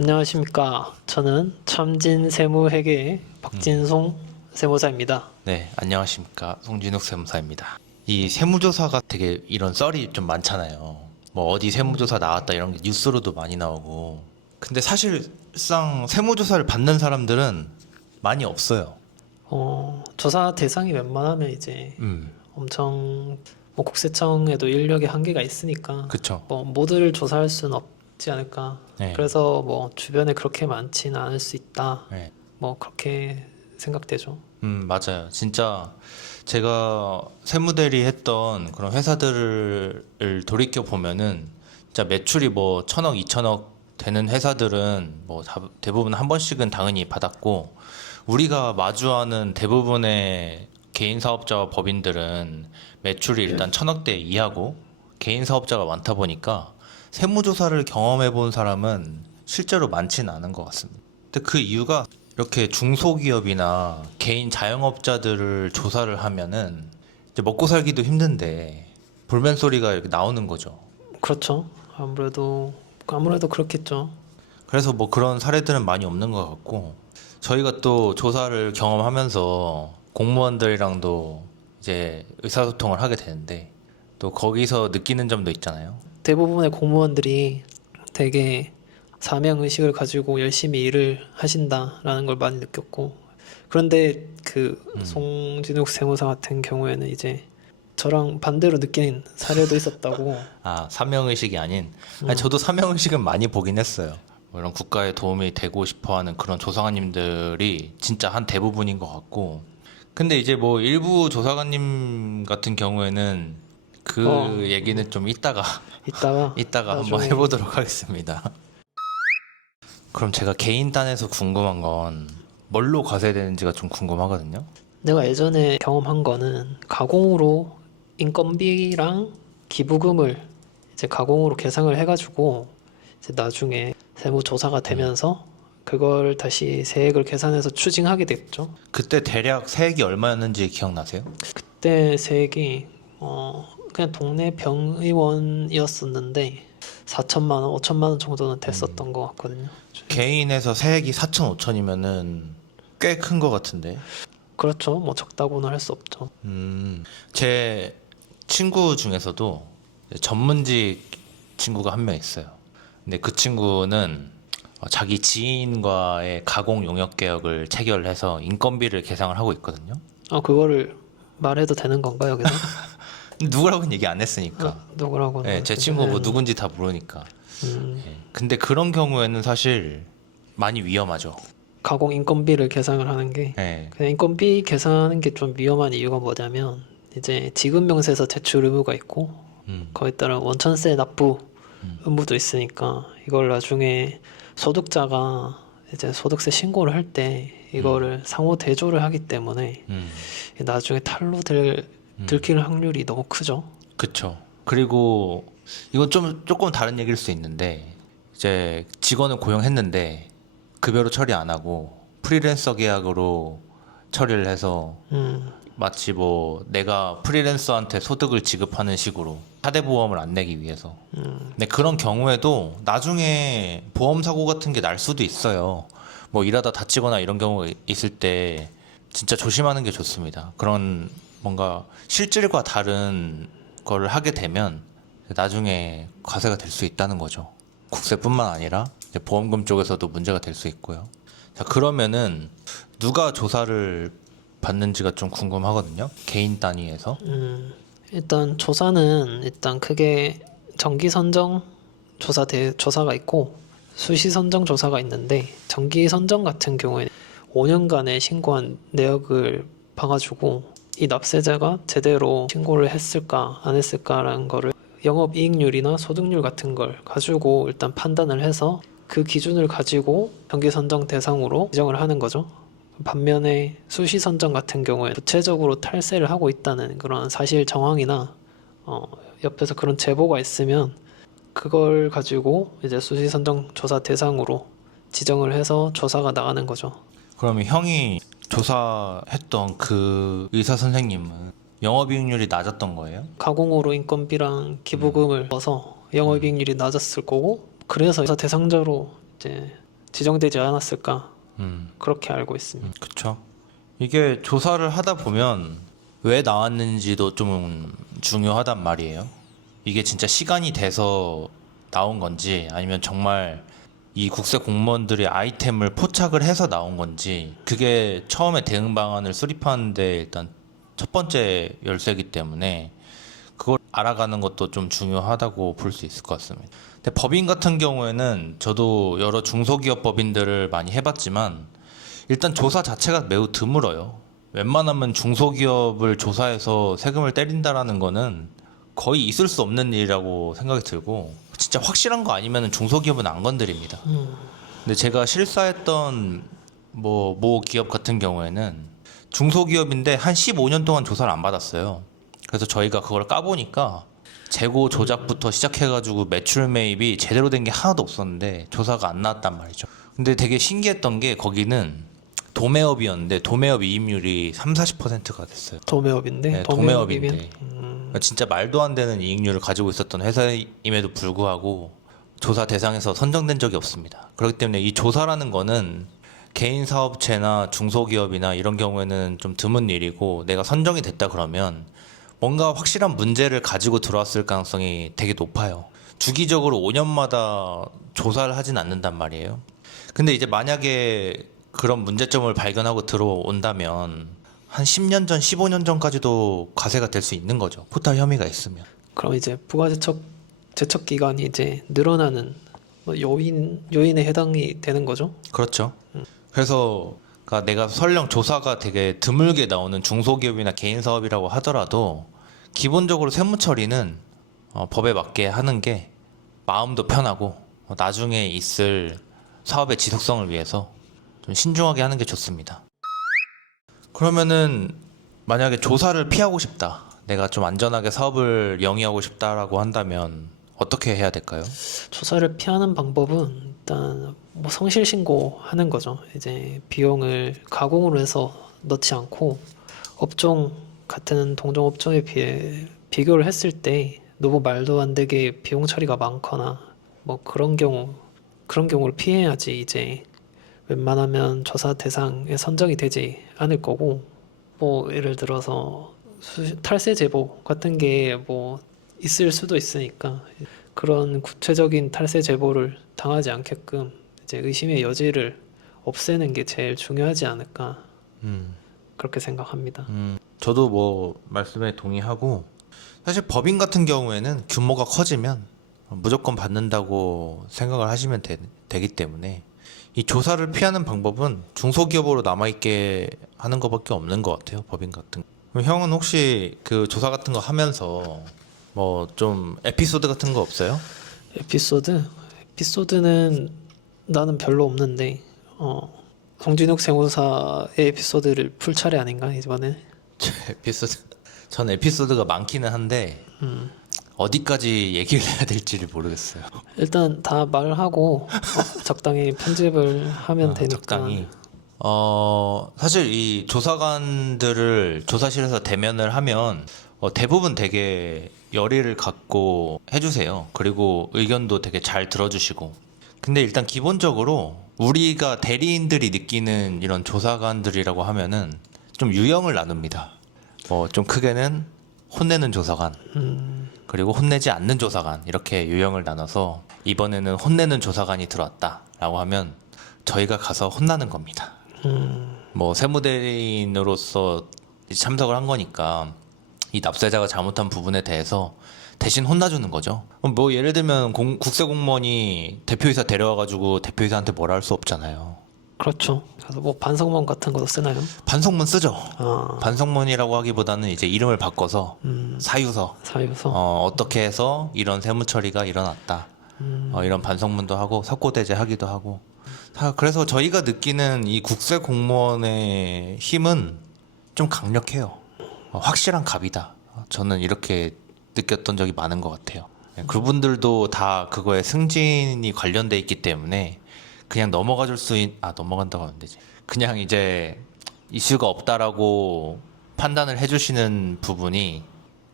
안녕하십니까. 저는 참진 세무회계의 박진송 세무사입니다. 네, 안녕하십니까. 송진욱 세무사입니다. 이 세무조사가 되게 이런 썰이 좀 많잖아요. 뭐 어디 세무조사 나왔다 이런 게 뉴스로도 많이 나오고. 근데 사실상 세무조사를 받는 사람들은 많이 없어요. 어, 조사 대상이 웬만하면 이제 음, 엄청 뭐 국세청에도 인력의 한계가 있으니까 그쵸. 뭐 모두를 조사할 수는 없 지 않을까. 네. 그래서 뭐 주변에 그렇게 많지는 않을 수 있다. 네. 뭐 그렇게 생각되죠. 음, 맞아요. 진짜 제가 세무대리 했던 그런 회사들을 돌이켜 보면은 진짜 매출이 뭐 천억, 이천억 되는 회사들은 뭐 다- 대부분 한 번씩은 당연히 받았고 우리가 마주하는 대부분의 개인 사업자와 법인들은 매출이 일단 천억대 이하고 개인 사업자가 많다 보니까 세무조사를 경험해 본 사람은 실제로 많지는 않은 것 같습니다. 근데 그 이유가 이렇게 중소기업이나 개인 자영업자들을 조사를 하면은 이제 먹고 살기도 힘든데 볼멘 소리가 이렇게 나오는 거죠. 그렇죠. 아무래도 아무래도 그렇겠죠. 그래서 뭐 그런 사례들은 많이 없는 것 같고 저희가 또 조사를 경험하면서 공무원들이랑도 이제 의사소통을 하게 되는데 또 거기서 느끼는 점도 있잖아요. 대부분의 공무원들이 되게 사명 의식을 가지고 열심히 일을 하신다라는 걸 많이 느꼈고 그런데 그 음. 송진욱 세무사 같은 경우에는 이제 저랑 반대로 느낀 사례도 있었다고. 아 사명 의식이 아닌? 아니, 저도 사명 의식은 많이 보긴 했어요. 뭐 이런 국가에 도움이 되고 싶어하는 그런 조사관님들이 진짜 한 대부분인 것 같고. 근데 이제 뭐 일부 조사관님 같은 경우에는 그 어. 얘기는 좀 이따가 이따가 이따가 나중에. 한번 해보도록 하겠습니다 그럼 제가 개인 단에서 궁금한 건 뭘로 과세되는지가 좀 궁금하거든요 내가 예전에 경험한 거는 가공으로 인건비랑 기부금을 이제 가공으로 계상을 해가지고 이제 나중에 세무조사가 되면서 그걸 다시 세액을 계산해서 추징하게 됐죠. 그때 대략 세액이 얼마였는지 기억나세요? 그때 세액이 어 그냥 동네 병의원이었었는데 4천만 원, 5천만 원 정도는 됐었던 것 같거든요. 개인에서 세액이 4천 5천이면은 꽤 큰 것 같은데 그렇죠. 뭐 적다고는 할 수 없죠. 음, 제 친구 중에서도 전문직 친구가 한 명 있어요. 근데 그 친구는 어, 자기 지인과의 가공 용역 계약을 체결해서 인건비를 계상을 하고 있거든요. 아 그거를 말해도 되는 건가 여기서? 누구라고는 얘기 안 했으니까. 어, 누구라고? 네, 제 친구 뭐 누군지 다 모르니까. 음, 예. 근데 그런 경우에는 사실 많이 위험하죠. 가공 인건비를 계산을 하는 게 예. 그냥 인건비 계산하는 게 좀 위험한 이유가 뭐냐면 이제 지급 명세서 제출 의무가 있고 음, 거기에 따라 원천세 납부 음. 의무도 있으니까 이걸 나중에 소득자가 이제 소득세 신고를 할 때 이거를 상호 대조를 하기 때문에 음, 나중에 음. 들킬 확률이 너무 크죠. 그쵸. 그리고 이건 좀 조금 다른 얘기일 수 있는데 이제 직원을 고용했는데 급여로 처리 안 하고 프리랜서 계약으로 처리를 해서 음, 마치 뭐 내가 프리랜서한테 소득을 지급하는 식으로 사대 보험을 안 내기 위해서. 음, 근데 그런 경우에도 나중에 보험 사고 같은 게 날 수도 있어요. 뭐 일하다 다치거나 이런 경우가 있을 때 진짜 조심하는 게 좋습니다. 그런 뭔가 실질과 다른 거를 하게 되면 나중에 과세가 될 수 있다는 거죠. 국세뿐만 아니라 보험금 쪽에서도 문제가 될 수 있고요. 자, 그러면은 누가 조사를 받는지가 좀 궁금하거든요. 개인 단위에서. 음. 일단 조사는 일단 크게 정기 선정 조사 대 조사가 있고 수시 선정 조사가 있는데 정기 선정 같은 경우에는 5년간의 신고한 내역을 봐가지고 이 납세자가 제대로 신고를 했을까 안 했을까라는 거를 영업이익률이나 소득률 같은 걸 가지고 일단 판단을 해서 그 기준을 가지고 정기 선정 대상으로 지정을 하는 거죠. 반면에 수시 선정 같은 경우에 구체적으로 탈세를 하고 있다는 그런 사실 정황이나 어, 옆에서 그런 제보가 있으면 그걸 가지고 이제 수시 선정 조사 대상으로 지정을 해서 조사가 나가는 거죠. 그러면 형이 조사했던 그 의사 선생님은 영업이익률이 낮았던 거예요? 가공으로 인건비랑 기부금을 넣어서 영업 이익률이 낮았을 거고 그래서 조사 대상자로 이제 지정되지 않았을까 음. 그렇게 알고 있습니다. 그쵸. 이게 조사를 하다 보면 왜 나왔는지도 좀 중요하단 말이에요. 이게 진짜 시간이 돼서 나온 건지 아니면 정말 이 국세 공무원들이 아이템을 포착을 해서 나온 건지 그게 처음에 대응 방안을 수립하는데 일단 첫 번째 열쇠이기 때문에 그걸 알아가는 것도 좀 중요하다고 볼 수 있을 것 같습니다. 근데 법인 같은 경우에는 저도 여러 중소기업 법인들을 많이 해봤지만 일단 조사 자체가 매우 드물어요. 웬만하면 중소기업을 조사해서 세금을 때린다라는 거는 거의 있을 수 없는 일이라고 생각이 들고 진짜 확실한 거 아니면 중소기업은 안 건드립니다. 근데 제가 실사했던 뭐 모 기업 같은 경우에는 중소기업인데 한 15년 동안 조사를 안 받았어요. 그래서 저희가 그걸 까보니까 재고 조작부터 시작해가지고 매출 매입이 제대로 된 게 하나도 없었는데 조사가 안 나왔단 말이죠. 근데 되게 신기했던 게 거기는 도매업이었는데 도매업 이익률이 3, 40%가 됐어요. 도매업인데 네, 도매업이면 도매업인데 그러니까 진짜 말도 안 되는 이익률을 가지고 있었던 회사임에도 불구하고 조사 대상에서 선정된 적이 없습니다. 그렇기 때문에 이 조사라는 거는 개인 사업체나 중소기업이나 이런 경우에는 좀 드문 일이고 내가 선정이 됐다 그러면 뭔가 확실한 문제를 가지고 들어왔을 가능성이 되게 높아요. 주기적으로 5년마다 조사를 하진 않는단 말이에요. 근데 이제 만약에 그런 문제점을 발견하고 들어온다면 한 10년 전, 15년 전까지도 과세가 될 수 있는 거죠. 포탈 혐의가 있으면. 그럼 이제 부가제척 제척 기간이 이제 늘어나는 뭐 요인 요인에 해당이 되는 거죠. 그렇죠. 그래서 그러니까 내가 설령 조사가 되게 드물게 나오는 중소기업이나 개인 사업이라고 하더라도 기본적으로 세무 처리는 어, 법에 맞게 하는 게 마음도 편하고 어, 나중에 있을 사업의 지속성을 위해서 좀 신중하게 하는 게 좋습니다. 그러면은 만약에 조사를 피하고 싶다. 내가 좀 안전하게 사업을 영위하고 싶다라고 한다면 어떻게 해야 될까요? 조사를 피하는 방법은 일단 뭐 성실 신고하는 거죠. 이제 비용을 가공으로 해서 넣지 않고 업종 같은 동종 업종에 비해 비교를 했을 때 너무 말도 안 되게 비용 처리가 많거나 뭐 그런 경우 그런 경우를 피해야지 이제 웬만하면 조사 대상에 선정이 되지 않을 거고 뭐 예를 들어서 수- 탈세 제보 같은 게 뭐 있을 수도 있으니까 그런 구체적인 탈세 제보를 당하지 않게끔 이제 의심의 여지를 없애는 게 제일 중요하지 않을까 음. 그렇게 생각합니다. 음, 저도 뭐 말씀에 동의하고 사실 법인 같은 경우에는 규모가 커지면 무조건 받는다고 생각을 하시면 되, 되기 때문에 이 조사를 피하는 방법은 중소기업으로 남아있게 하는 것밖에 없는 것 같아요 법인 같은 그럼 형은 혹시 그 조사 같은 거 하면서 뭐 좀 에피소드 같은 거 없어요? 에피소드? 에피소드는 나는 별로 없는데 어 송진욱 세무사의 에피소드를 풀 차례 아닌가 이번에? 제 에피소드? 전 에피소드가 많기는 한데 어디까지 얘기를 해야 될지를 모르겠어요 일단 다 말하고 어, 적당히 편집을 하면 아, 되니까 적당히. 어, 사실 이 조사관들을 조사실에서 대면을 하면 어, 대부분 되게 열의를 갖고 해주세요. 그리고 의견도 되게 잘 들어주시고. 근데 일단 기본적으로 우리가 대리인들이 느끼는 이런 조사관들이라고 하면은 좀 유형을 나눕니다. 뭐좀 크게는 혼내는 조사관, 그리고 혼내지 않는 조사관 이렇게 유형을 나눠서 이번에는 혼내는 조사관이 들어왔다라고 하면 저희가 가서 혼나는 겁니다. 뭐 세무대리인으로서 참석을 한 거니까 이 납세자가 잘못한 부분에 대해서 대신 혼나주는 거죠. 뭐 예를 들면 공- 국세공무원이 대표이사 데려와가지고 대표이사한테 뭐라 할 수 없잖아요. 그렇죠. 그래서 뭐 반성문 같은 것도 쓰나요? 반성문 쓰죠. 아 반성문이라고 하기보다는 이제 이름을 바꿔서 사유서 사유서 어, 어떻게 해서 이런 세무 처리가 일어났다. 어, 이런 반성문도 하고 석고 대제 하기도 하고. 다 그래서 저희가 느끼는 이 국세 공무원의 힘은 좀 강력해요. 어, 확실한 갑이다. 어, 저는 이렇게 느꼈던 적이 많은 것 같아요. 예, 그분들도 다 그거에 승진이 관련돼 있기 때문에 그냥 넘어가 줄 수 있, 아, 넘어간다고 하면 되지. 그냥 이제 이슈가 없다라고 판단을 해주시는 부분이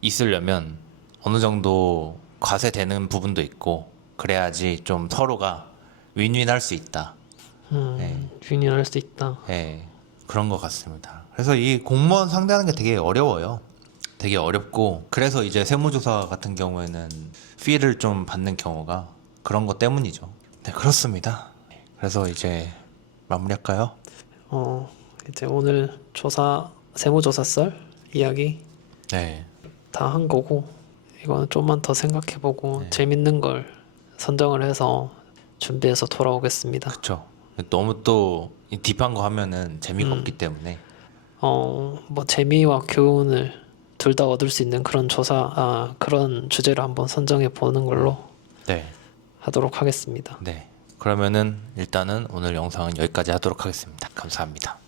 있으려면 어느 정도 과세되는 부분도 있고 그래야지 좀 서로가 윈윈할 수 있다. 음, 네. 유인할 수 있다. 예, 그런 것 같습니다. 그래서 이 공무원 상대하는 게 되게 어려워요. 되게 어렵고 그래서 이제 세무조사 같은 경우에는 피를 좀 받는 경우가 그런 것 때문이죠. 네, 그렇습니다. 그래서 이제 마무리할까요? 어, 이제 오늘 조사 세무조사 썰 이야기 네, 다 한 거고 이거는 좀만 더 생각해보고 네. 재밌는 걸 선정을 해서 준비해서 돌아오겠습니다. 그렇죠. 너무 또이 딥한 거 하면은 재미가 음. 없기 때문에 어, 뭐 재미와 교훈을 둘 다 얻을 수 있는 그런 조사, 아, 그런 주제를 한번 선정해 보는 걸로 네, 하도록 하겠습니다. 네. 그러면은 일단은 오늘 영상은 여기까지 하도록 하겠습니다. 감사합니다.